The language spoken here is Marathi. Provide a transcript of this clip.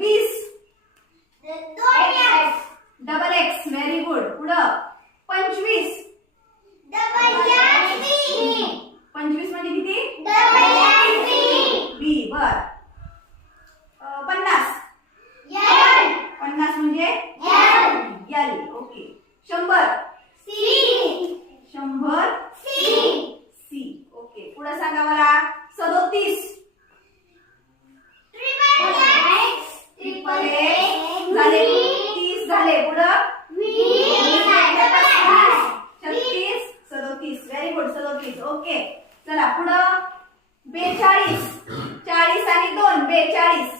20 डबल एक्स व्हेरी गुड. पुढं 25 25 म्हणजे किती? बी. बर. 50 50 म्हणजे एल. ओके. 100 100 सी. ओके. पुढे सांगा मला 37 ट्रिपल एक्स झाले 30 झाले. पुढं 36 37 व्हेरी गुड 37. ओके. चला पुढं 42 40 आणि 2 42